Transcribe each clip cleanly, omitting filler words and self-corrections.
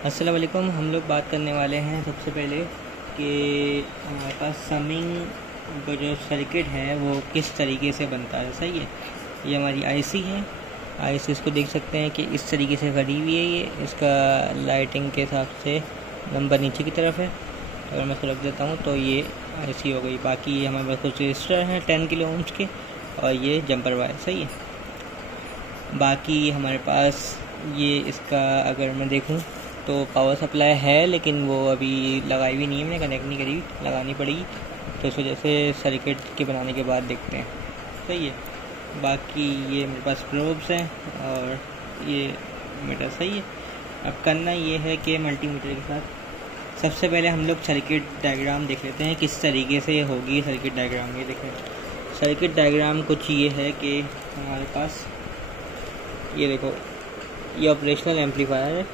अस्सलाम वालेकुम। हम लोग बात करने वाले हैं सबसे पहले कि हमारे पास समिंग का जो सर्किट है वो किस तरीके से बनता है। सही है, ये हमारी आईसी है। आईसी इसको देख सकते हैं कि इस तरीके से खड़ी हुई है। ये इसका लाइटिंग के हिसाब से नंबर नीचे की तरफ है। अगर मैं इसको रख देता हूँ तो ये आईसी हो गई। बाकी ये हमारे पास कुछ रजिस्टर हैं 10 किलो ओम्स के, और ये जंपर वायर। सही है। बाकी हमारे पास ये इसका अगर मैं देखूँ तो पावर सप्लाई है, लेकिन वो अभी लगाई भी नहीं है, मैंने कनेक्ट नहीं करी, लगानी पड़ेगी। तो इस वजह से सर्किट के बनाने के बाद देखते हैं। सही है। बाकी ये मेरे पास प्रोब्स हैं और ये मीटर। सही है। अब करना ये है कि मल्टीमीटर के साथ सबसे पहले हम लोग सर्किट डायग्राम देख लेते हैं किस तरीके से होगी सर्किट डायग्राम। ये देखें, सर्किट डायग्राम कुछ ये है कि हमारे पास ये देखो, ये ऑपरेशनल एम्पलीफायर है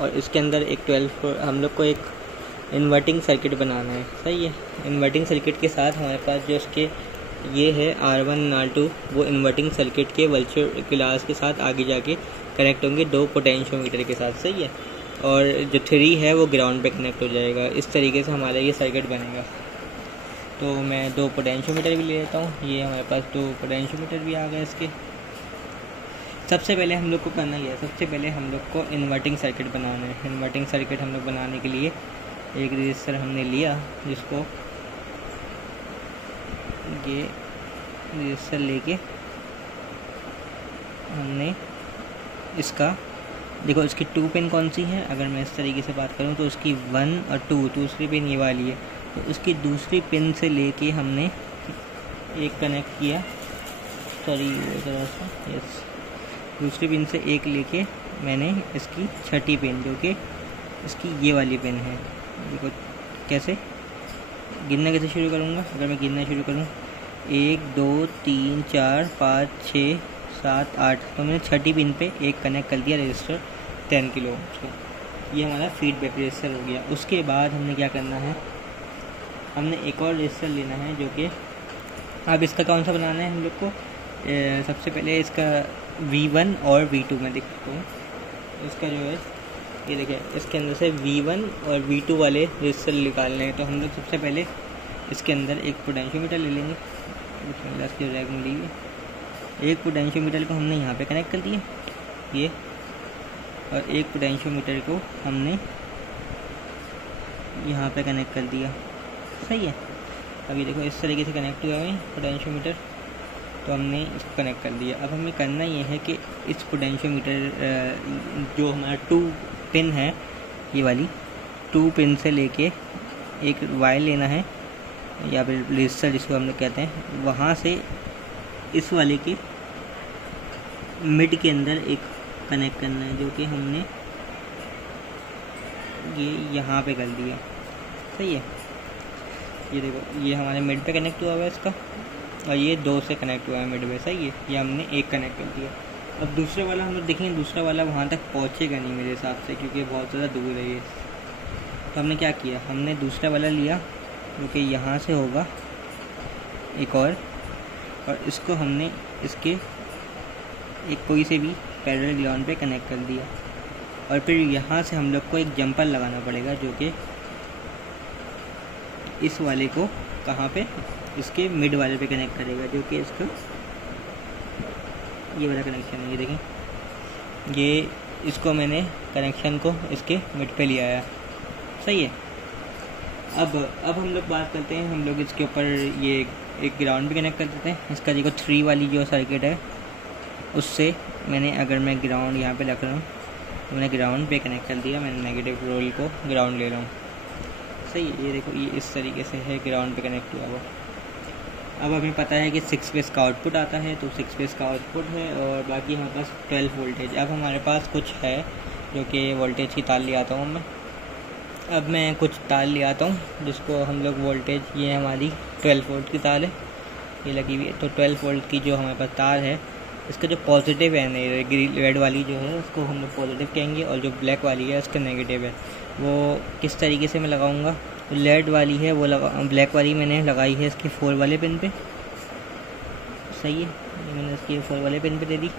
और इसके अंदर एक 12 हम लोग को एक इन्वर्टिंग सर्किट बनाना है। सही है। इन्वर्टिंग सर्किट के साथ हमारे पास जो इसके ये है R1 R2, वो इन्वर्टिंग सर्किट के वर्चुअल क्लास के साथ आगे जाके कनेक्ट होंगे 2 पोटेंशियोमीटर के साथ। सही है। और जो 3 है वो ग्राउंड पे कनेक्ट हो जाएगा। इस तरीके से हमारा ये सर्किट बनेगा। तो मैं 2 पोटेंशियोमीटर भी ले लेता हूँ। ये हमारे पास 2 पोटेंशियोमीटर भी आ गए इसके। सबसे पहले हम लोग को करना है, सबसे पहले हम लोग को इन्वर्टिंग सर्किट बनाना है। इन्वर्टिंग सर्किट हम लोग बनाने के लिए एक रजिस्टर हमने लिया, जिसको ये रजिस्टर लेके हमने इसका देखो, इसकी 2 पिन कौन सी है। अगर मैं इस तरीके से बात करूँ तो उसकी 1 और 2, दूसरी पिन ये वाली है। तो उसकी दूसरी पिन से लेके हमने एक कनेक्ट किया, सॉरी यस, दूसरी पिन से एक लेके मैंने इसकी छठी पिन, जो कि इसकी ये वाली पिन है। देखो कैसे गिनना कैसे शुरू करूँगा। अगर मैं गिनना शुरू करूँ 1 2 3 4 5 6 7 8, तो मैंने छठी पिन पे एक कनेक्ट कर दिया रजिस्टर 10 किलो ओम्स को। ये हमारा फीडबैक रजिस्टर हो गया। उसके बाद हमने क्या करना है, हमने एक और रजिस्टर लेना है, जो कि अब इसका कौन सा बनाना है हम लोग को। सबसे पहले इसका V1 और V2 में देखता हूँ। इसका जो है ये देखिए, इसके अंदर से V1 और V2 वाले रजिस्टर निकालने हैं। तो हम लोग सबसे पहले इसके अंदर एक पोटेंशियोमीटर ले लेंगे। इसकी रैक मिली हुई है। एक पोटेंशियोमीटर को हमने यहाँ पे कनेक्ट कर दिया ये, और एक पोटेंशियोमीटर को हमने यहाँ पे कनेक्ट कर दिया। सही है। अभी देखो इस तरीके से कनेक्ट हुआ है पोटेंशियोमीटर, तो हमने इसको कनेक्ट कर दिया। अब हमें करना ये है कि इस पोटेंशियोमीटर जो हमारा 2 पिन है, ये वाली 2 पिन से लेके एक वायर लेना है, या फिर रजिस्टर जिसको हम लोग कहते हैं, वहाँ से इस वाले के मिड के अंदर एक कनेक्ट करना है, जो कि हमने ये यहाँ पे कर दिया। सही है। ये देखो, ये हमारे मिड पे कनेक्ट हुआ हुआ है इसका, और ये 2 से कनेक्ट हुआ है मिड में। सही है। ये हमने एक कनेक्ट कर दिया। अब दूसरे वाला हम लोग देखेंगे, दूसरा वाला वहाँ तक पहुँचेगा नहीं मेरे हिसाब से, क्योंकि बहुत ज़्यादा दूर है ये। तो हमने क्या किया, हमने दूसरा वाला लिया, जो कि यहाँ से होगा एक और इसको हमने इसके एक कोई से भी पैरेलल ग्राउंड पे कनेक्ट कर दिया। और फिर यहाँ से हम लोग को एक जंपर लगाना पड़ेगा, जो कि इस वाले को कहाँ पे, इसके मिड वाले पे कनेक्ट करेगा, जो कि इसका ये वाला कनेक्शन है। ये देखें, ये इसको मैंने कनेक्शन को इसके मिड पे लिया है। सही है। अब हम लोग बात करते हैं, हम लोग इसके ऊपर ये एक ग्राउंड भी कनेक्ट कर देते हैं। इसका देखो 3 वाली जो सर्किट है, उससे मैंने, अगर मैं ग्राउंड यहाँ पे रख रहा हूँ, तो मैंने ग्राउंड पे कनेक्ट कर दिया। मैंने नेगेटिव रोल को ग्राउंड ले रहा हूँ। सही है। ये देखो, ये इस तरीके से है, ग्राउंड पे कनेक्ट हुआ हुआ। अब हमें पता है कि 6 फेस का आउटपुट आता है, तो 6 फेस का आउटपुट है, और बाकी हमारे पास 12 वोल्टेज। अब हमारे पास कुछ है, जो कि वोल्टेज की तार ले आता हूँ मैं। अब मैं कुछ तार ले आता हूँ, जिसको हम लोग वोल्टेज, ये हमारी 12 वोल्ट की तार है, ये लगी हुई है। तो 12 वोल्ट की जो हमारे पास तार है, इसका जो पॉजिटिव है, रेड वाली जो है, उसको हम लोग पॉजिटिव कहेंगे, और जो ब्लैक वाली है उसका नेगेटिव है। वो किस तरीके से मैं लगाऊंगा, रेड वाली है वो ब्लैक वाली मैंने लगाई है इसकी 4 वाले पिन पे। सही है। मैंने इसकी 4 वाले पिन पे दे दी।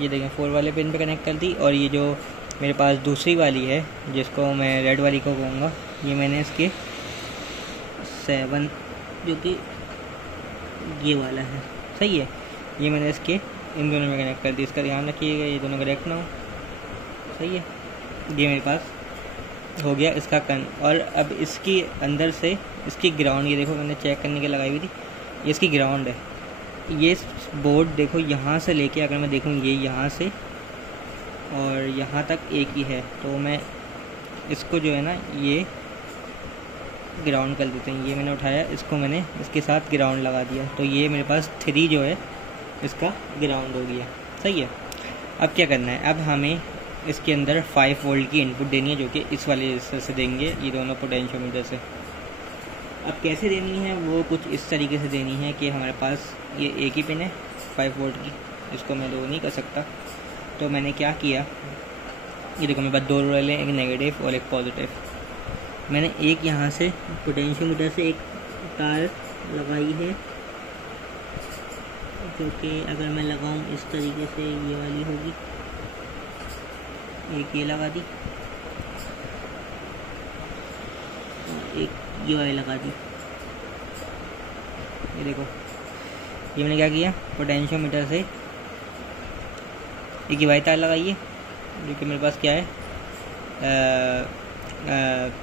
ये देखें 4 वाले पिन पे कनेक्ट कर दी, और ये जो मेरे पास दूसरी वाली है जिसको मैं रेड वाली को कहूँगा। ये मैंने इसके 7 जो कि ये वाला है, सही है, ये मैंने इसके इन दोनों में कनेक्ट कर दी। इसका ध्यान रखिएगा ये दोनों कनेक्ट ना हो, सही है। ये मेरे पास हो गया इसका और अब इसकी अंदर से इसकी ग्राउंड, ये देखो मैंने चेक करने के लगाई हुई थी, ये इसकी ग्राउंड है। ये बोर्ड देखो यहाँ से लेके अगर मैं देखूँ ये यहाँ से और यहाँ तक एक ही है, तो मैं इसको जो है ना ये ग्राउंड कर देते हैं। ये मैंने उठाया, इसको मैंने इसके साथ ग्राउंड लगा दिया, तो ये मेरे पास 3 जो है इसका ग्राउंड हो गया, सही है। अब क्या करना है, अब हमें इसके अंदर 5 वोल्ट की इनपुट देनी है जो कि इस वाले रजिस्टर से देंगे, ये दोनों पोटेंशियोमीटर से। अब कैसे देनी है वो कुछ इस तरीके से देनी है कि हमारे पास ये एक ही पिन है 5 वोल्ट की, इसको मैं 2 नहीं कर सकता। तो मैंने क्या किया, ये देखो मेरे पास 2 रोल हैं, एक नेगेटिव और एक पॉजिटिव। मैंने एक यहाँ से पोटेंशियोमीटर से एक तार लगाई है जो कि अगर मैं लगाऊं इस तरीके से ये वाली होगी, एक ये लगा दी और एक ये वाली लगा दी। ये देखो ये मैंने क्या किया, पोटेंशियोमीटर से एक ये वाली तार लगाई है जो कि मेरे पास क्या है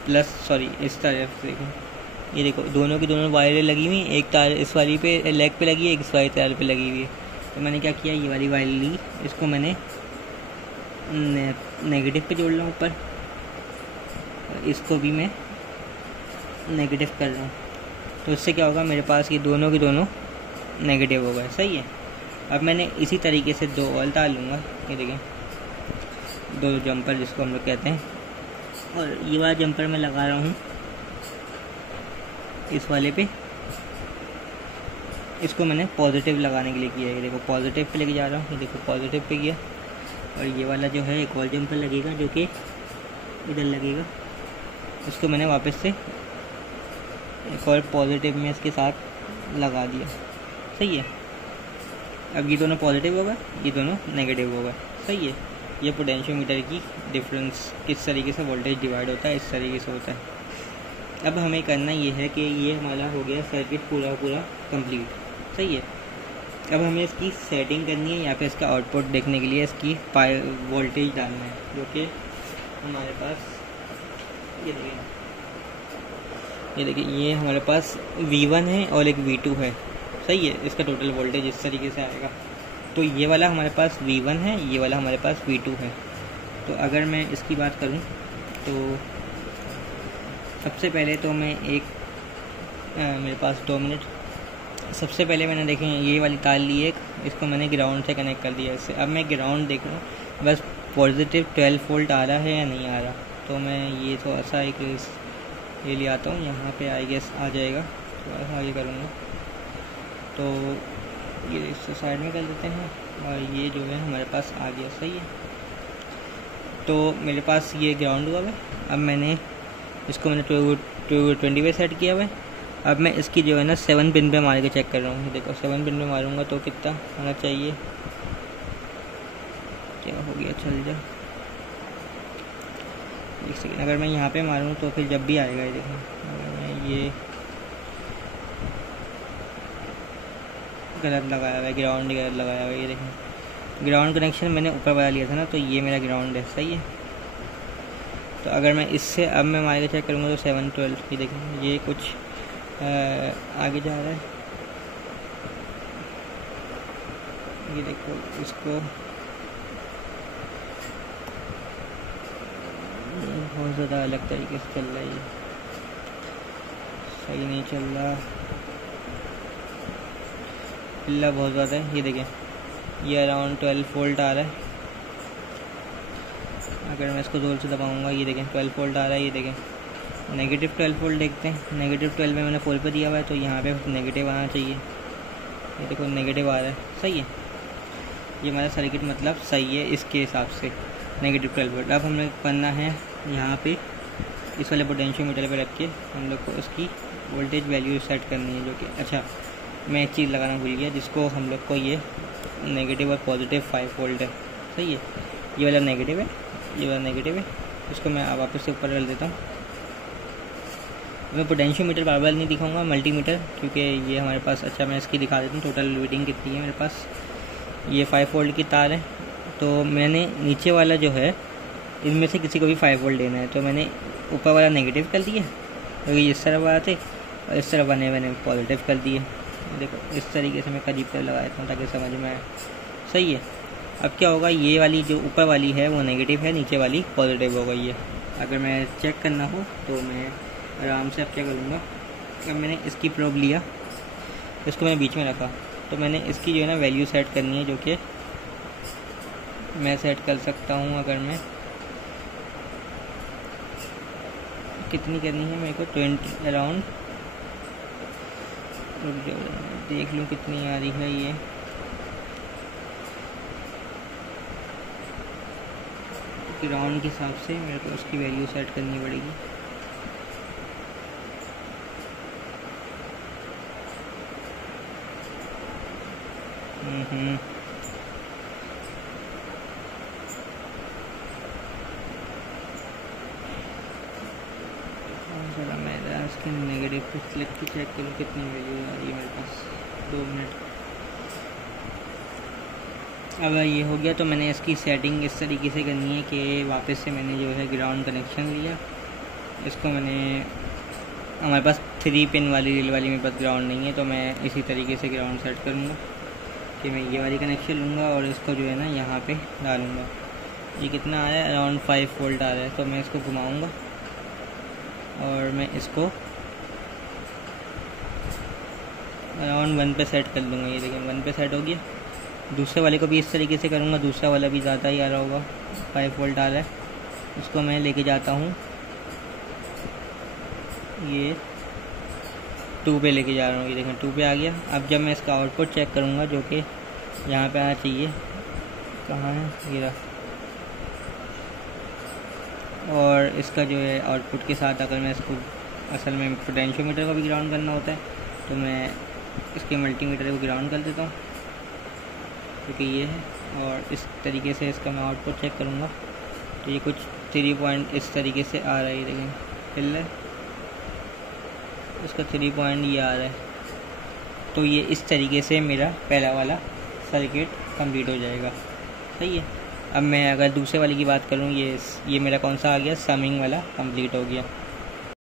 प्लस, सॉरी इस तरफ से देखो, ये देखो दोनों की दोनों वायरें लगी हुई, एक तार इस वाली पे लेग पे लगी है, एक इस वाली तार पे लगी हुई है। तो मैंने क्या किया, ये वाली वायर ली, इसको मैंने नेगेटिव पे जोड़ रहा हूँ ऊपर, इसको भी मैं नेगेटिव कर रहा हूँ। तो इससे क्या होगा, मेरे पास ये दोनों के दोनों नेगेटिव हो गए, सही है। अब मैंने इसी तरीके से 2 और तार लूँगा, ये देखें 2 जंपर जिसको हम लोग कहते हैं, और ये वाला जंपर मैं लगा रहा हूँ इस वाले पे, इसको मैंने पॉजिटिव लगाने के लिए किया है। ये देखो पॉजिटिव पे लेके जा रहा हूँ, ये देखो पॉजिटिव पे किया, और ये वाला जो है एक और जंपर लगेगा जो कि इधर लगेगा, इसको मैंने वापस से एक और पॉजिटिव में इसके साथ लगा दिया, सही है। अब ये दोनों पॉजिटिव होगा, ये दोनों नेगेटिव होगा, सही है। ये पोटेंशियोमीटर की डिफरेंस किस तरीके से वोल्टेज डिवाइड होता है, इस तरीके से होता है। अब हमें करना ये है कि ये हमारा हो गया सर्किट पूरा कंप्लीट, सही है। अब हमें इसकी सेटिंग करनी है, यहाँ पे इसका आउटपुट देखने के लिए इसकी वोल्टेज डालना है जो कि हमारे पास ये देखिए ये हमारे पास V1 है और एक V2 है, सही है। इसका टोटल वोल्टेज इस तरीके से आएगा। तो ये वाला हमारे पास V1 है, ये वाला हमारे पास V2 है। तो अगर मैं इसकी बात करूं तो सबसे पहले तो मैं मेरे पास 2 मिनट, सबसे पहले मैंने देखें ये वाली तार ली एक, इसको मैंने ग्राउंड से कनेक्ट कर दिया इससे। अब मैं ग्राउंड देख रहा हूँ बस पॉजिटिव 12 वोल्ट आ रहा है या नहीं आ रहा। तो मैं ये थोड़ा सा एक ये ले आता हूँ, यहाँ पे आई गेस आ जाएगा, थोड़ा सा आगे करूँगा। तो ये इससे साइड में कर देते हैं और ये जो है हमारे पास आ गया, सही है। तो मेरे पास ये ग्राउंड हुआ है। अब मैंने इसको 220 पे सेट किया हुआ है। अब मैं इसकी जो है ना 7 पिन पे मार के चेक कर रहा हूँ। देखो 7 पिन पे मारूंगा तो कितना आना चाहिए, क्या हो गया, चल जा एक सेकेंड। अगर मैं यहाँ पे मारूँ तो फिर जब भी आएगा, ये देखो अगर मैं ये गलत लगाया हुआ है, ग्राउंड ही गलत लगाया हुआ है। ये देखें ग्राउंड कनेक्शन मैंने ऊपर वाला लिया था ना, तो ये मेरा ग्राउंड है, सही है। तो अगर मैं इससे अब मैं मार के चेक करूँगा तो 712 की देखें ये कुछ आगे जा रहा है। ये देखो इसको बहुत ज़्यादा अलग तरीके से चल रहा है, ये सही नहीं चल रहा, पिल्ला बहुत ज़्यादा है। ये देखें ये अराउंड 12 वोल्ट आ रहा है। अगर मैं इसको जोर से दबाऊंगा, ये देखें 12 वोल्ट आ रहा है। ये देखें नेगेटिव 12 वोल्ट देखते हैं, नेगेटिव 12 में मैंने फुल पे दिया हुआ है, तो यहाँ पे नेगेटिव आना चाहिए। ये देखो नेगेटिव आ रहा है, सही है। ये हमारा सर्किट मतलब सही है इसके हिसाब से, नेगेटिव 12 वोल्ट। अब हमें करना है यहाँ पे इस वाले पोटेंशियोमीटर पे रख के हम लोग को इसकी वोल्टेज वैल्यू सेट करनी है, जो कि अच्छा मैं एक चीज़ लगाना भूल गया, जिसको हम लोग को ये नेगेटिव और पॉजिटिव 5 वोल्ट है, सही है। ये वाला नेगेटिव है ये वाला नेगेटिव है, इसको मैं वापस से ऊपर कर देता हूँ। मैं पोटेंशियोमीटर बार बार नहीं दिखाऊंगा, मल्टीमीटर, क्योंकि ये हमारे पास, अच्छा मैं इसकी दिखा देता हूँ टोटल रीडिंग कितनी है मेरे पास। ये 5 वोल्ट की तार है, तो मैंने नीचे वाला जो है इनमें से किसी को भी 5 वोल्ट देना है, तो मैंने ऊपर वाला नेगेटिव कर दिया, तो ये इस तरफ वाला थे, और इस तरफ वाले मैंने पॉजिटिव कर दिए। देखो इस तरीके से मैं करीब कर लगा देता हूँ ताकि समझ में आए। सही है। अब क्या होगा, ये वाली जो ऊपर वाली है वो नेगेटिव है, नीचे वाली पॉजिटिव हो गई है। अगर मैं चेक करना हो तो मैं आराम से अब क्या करूँगा, अब मैंने इसकी प्रोब लिया, इसको मैंने बीच में रखा, तो मैंने इसकी जो है ना वैल्यू सेट करनी है, जो कि मैं सेट कर सकता हूँ। अगर मैं कितनी करनी है मेरे को, 20 अराउंड, देख लूँ कितनी आ रही है। ये ग्राउंड के हिसाब से मेरे को उसकी वैल्यू सेट करनी पड़ेगी। चलो मैं इसके नेगेटिव पे क्लिक की चेक करूँ कितनी वैल्यू आ रही है मेरे पास। 2 मिनट। अब ये हो गया, तो मैंने इसकी सेटिंग इस तरीके से करनी है कि वापस से मैंने जो है ग्राउंड कनेक्शन लिया, इसको मैंने, हमारे पास 3 पिन वाली रील वाली मेरे पास ग्राउंड नहीं है, तो मैं इसी तरीके से ग्राउंड सेट करूँगा कि मैं ये वाली कनेक्शन लूँगा और इसको जो है ना यहाँ पे डालूँगा। ये कितना आ रहा है, अराउंड 5 वोल्ट आ रहा है, तो मैं इसको घुमाऊँगा और मैं इसको अराउंड 1 पे सेट कर दूँगा। ये देखिए 1 पे सेट हो गया। दूसरे वाले को भी इस तरीके से करूँगा, दूसरा वाला भी ज़्यादा ही आ रहा होगा, 5 वोल्ट आ रहा है, उसको मैं लेके जाता हूँ, ये 2 पे लेके जा रहा हूँ। ये देखें 2 पे आ गया। अब जब मैं इसका आउटपुट चेक करूँगा, जो कि यहाँ पे आना चाहिए, कहाँ है ये रहा, और इसका जो है आउटपुट के साथ अगर मैं इसको, असल में पोटेंशियोमीटर को भी ग्राउंड करना होता है, तो मैं इसके मल्टीमीटर को ग्राउंड कर देता हूँ, क्योंकि ये है। और इस तरीके से इसका मैं आउटपुट चेक करूँगा, तो ये कुछ 3 पॉइंट इस तरीके से आ रहा है। ये देखें हिल है, इसका 3 पॉइंट ये आ रहा है। तो ये इस तरीके से मेरा पहला वाला सर्किट कंप्लीट हो जाएगा। सही है। अब मैं अगर दूसरे वाले की बात करूँ, ये मेरा कौन सा आ गया, समिंग वाला कंप्लीट हो गया।